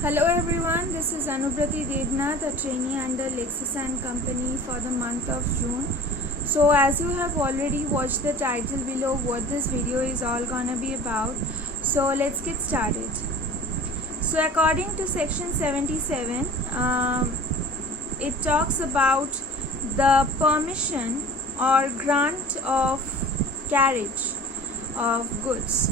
Hello everyone, this is Anubrati Devnath, a trainee under Lexus & Company for the month of June. So as you have already watched the title below what this video is all gonna be about, so let's get started. So according to section 77, it talks about the permission or grant of carriage of goods.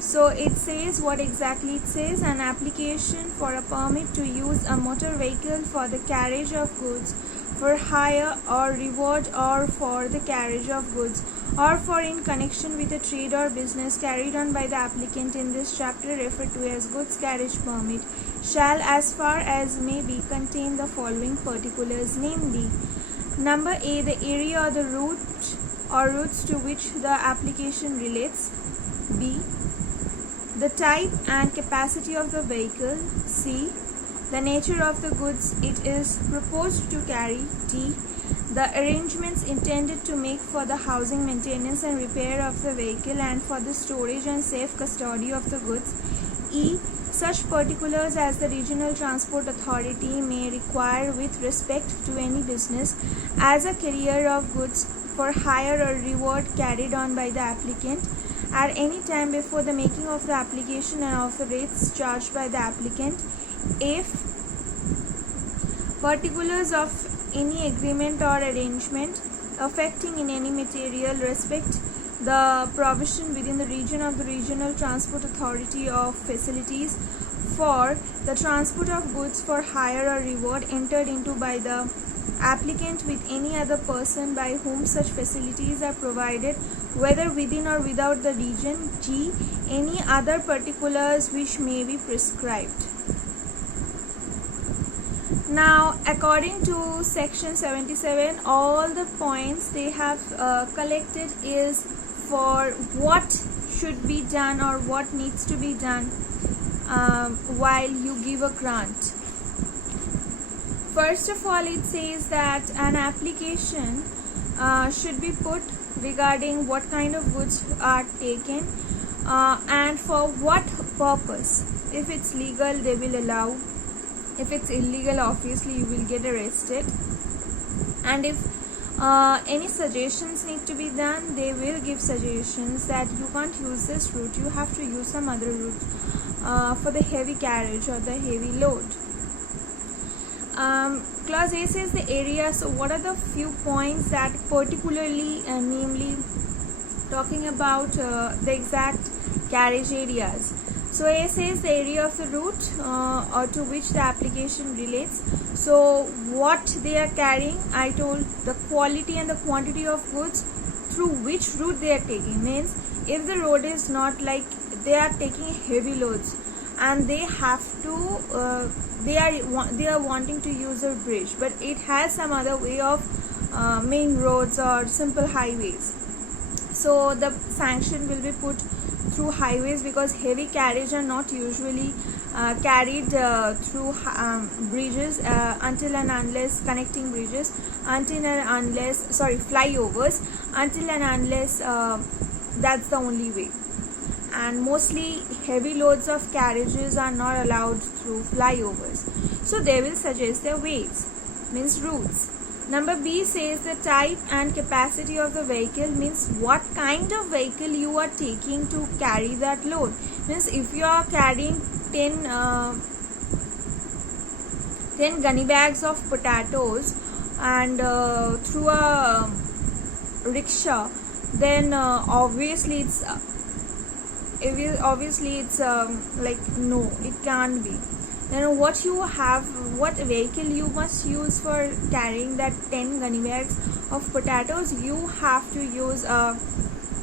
So it says what exactly it says: an application for a permit to use a motor vehicle for the carriage of goods for hire or reward, or for the carriage of goods, or for in connection with a trade or business carried on by the applicant in this chapter referred to as goods carriage permit, shall as far as may be contain the following particulars, namely: number A, the area or the route or routes to which the application relates; B, the type and capacity of the vehicle; C, the nature of the goods it is proposed to carry; D, the arrangements intended to make for the housing, maintenance and repair of the vehicle and for the storage and safe custody of the goods; E, such particulars as the Regional Transport Authority may require with respect to any business as a carrier of goods for hire or reward carried on by the applicant at any time before the making of the application and of the rates charged by the applicant; if particulars of any agreement or arrangement affecting in any material respect the provision within the region of the Regional Transport Authority of facilities for the transport of goods for hire or reward entered into by the applicant with any other person by whom such facilities are provided, whether within or without the region; G, any other particulars which may be prescribed. Now, according to section 77, all the points they have collected is for what should be done or what needs to be done while you give a grant. First of all, it says that an application should be put regarding what kind of goods are taken and for what purpose. If it's legal, they will allow; if it's illegal, obviously you will get arrested. And if any suggestions need to be done, they will give suggestions that you can't use this route, you have to use some other route for the heavy carriage or the heavy load. Clause A says the area. So what are the few points that particularly namely talking about the exact carriage areas? So A says the area of the route or to which the application relates. So what they are carrying, I told the quality and the quantity of goods through which route they are taking. Means if the road is not like they are taking heavy loads and they have to they are wanting to use a bridge, but it has some other way of main roads or simple highways, so the sanction will be put through highways, because heavy carriage are not usually carried through bridges until and unless connecting bridges, until and unless flyovers, until and unless that's the only way. And mostly heavy loads of carriages are not allowed through flyovers, so they will suggest their ways, means routes. Number B says the type and capacity of the vehicle, means what kind of vehicle you are taking to carry that load. Means if you are carrying 10 gunny bags of potatoes and through a rickshaw, then obviously it's like no, it can't be. Then what vehicle you must use for carrying that 10 gunny bags of potatoes? You have to use a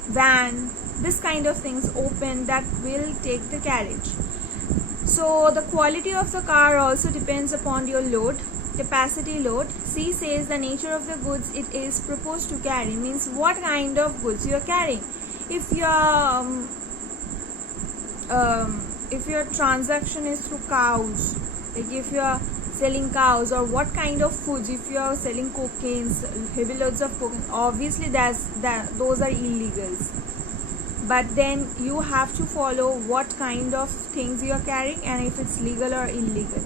van, this kind of things open that will take the carriage. So the quality of the car also depends upon your load, capacity load. C says the nature of the goods it is proposed to carry, means what kind of goods you are carrying. If your transaction is through cows, like if you are selling cows, or what kind of foods, if you are selling cocaine, heavy loads of cocaine, obviously those are illegals. but then you have to follow what kind of things you are carrying and if it's legal or illegal.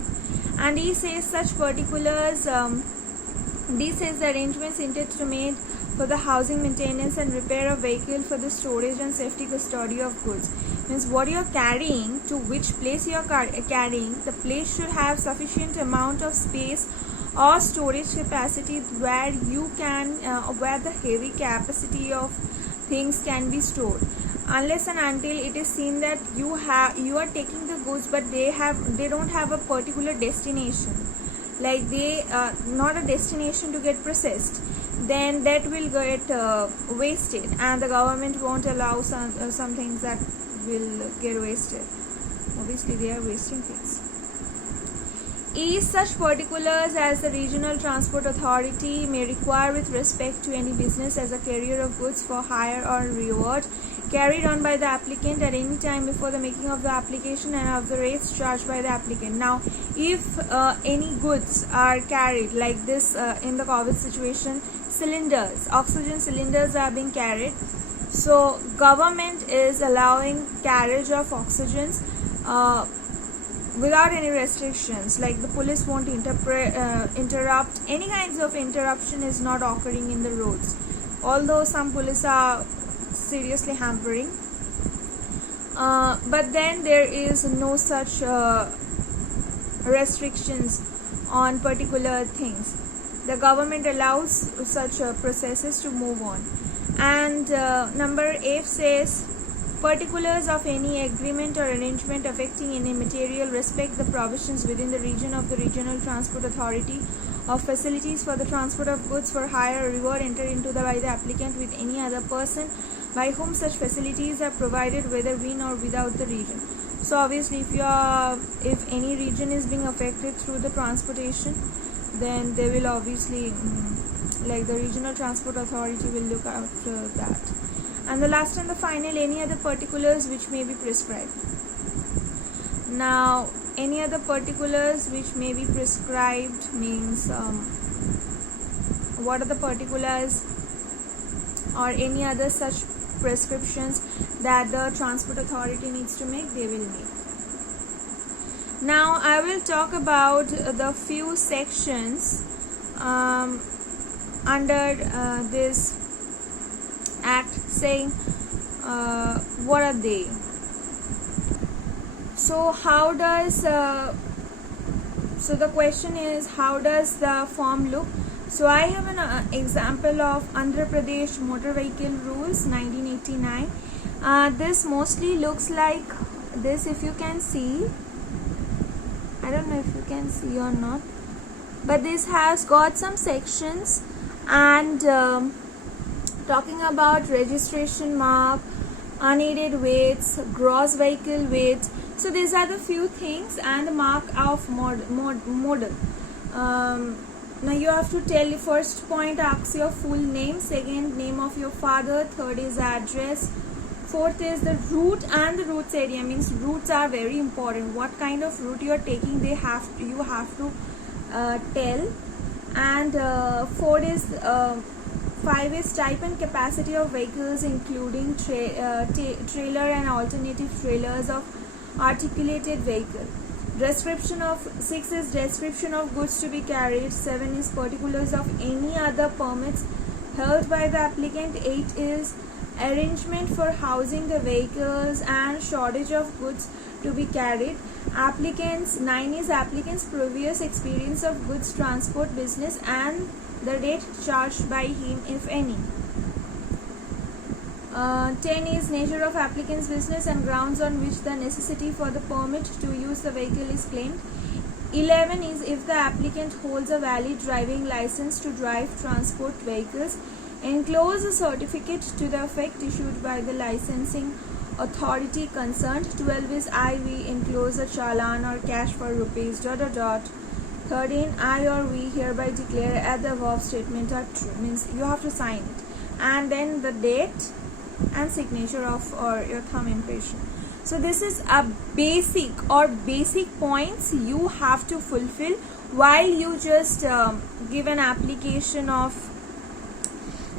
And he says such particulars, he says the arrangements intended to made for the housing, maintenance and repair of vehicle for the storage and safety custody of goods. Means what you are carrying, to which place you are carrying, the place should have sufficient amount of space or storage capacity where you can where the heavy capacity of things can be stored, unless and until it is seen that you are taking the goods but they don't have a particular destination, like they not a destination to get processed, then that will get wasted, and the government won't allow some things that will get wasted. Obviously they are wasting things. Is such particulars as the Regional Transport Authority may require with respect to any business as a carrier of goods for hire or reward carried on by the applicant at any time before the making of the application and of the rates charged by the applicant. Now, if any goods are carried like this in the COVID situation, cylinders, oxygen cylinders are being carried. So, government is allowing carriage of oxygens without any restrictions, like the police won't interrupt. Any kinds of interruption is not occurring in the roads, although some police are seriously hampering, but then there is no such restrictions on particular things. The government allows such processes to move on. And number 8 says particulars of any agreement or arrangement affecting any material respect the provisions within the region of the Regional Transport Authority of facilities for the transport of goods for hire or reward entered into by the applicant with any other person by whom such facilities are provided, whether within or without the region. So obviously if any region is being affected through the transportation, then they will obviously like the Regional Transport Authority will look after that. And the last and the final, any other particulars which may be prescribed. Now, any other particulars which may be prescribed means what are the particulars or any other such prescriptions that the Transport Authority needs to make, they will make. Now, I will talk about the few sections under this act, saying what are they. So how does so the question is, how does the form look? So I have an example of Andhra Pradesh Motor Vehicle Rules 1989. This mostly looks like this, if you can see. I don't know if you can see or not, but this has got some sections and talking about registration mark, unaided weights, gross vehicle weights. So these are the few things, and the mark of model. Now you have to tell, first point asks your full name, second name of your father, third is address, fourth is the route and the routes area. Means routes are very important. What kind of route you are taking, you have to tell. And fourth is 5 is type and capacity of vehicles, including trailer and alternative trailers of articulated vehicle. Description of 6 is description of goods to be carried. 7 is particulars of any other permits held by the applicant. 8 is arrangement for housing the vehicles and shortage of goods to be carried. 9 is applicant's previous experience of goods transport business and the rate charged by him, if any. 10 is nature of applicant's business and grounds on which the necessity for the permit to use the vehicle is claimed. 11 is if the applicant holds a valid driving license to drive transport vehicles. Enclose a certificate to the effect issued by the licensing authority concerned. 12 is IV enclose a challan or cash for rupees ... 13 I or we hereby declare at the above statement are true. Means you have to sign it, and then the date and signature of or your thumb impression. So this is a basic points you have to fulfill while you just give an application of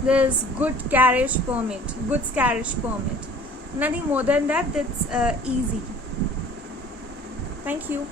this goods carriage permit. Nothing more than that. That's easy. Thank you.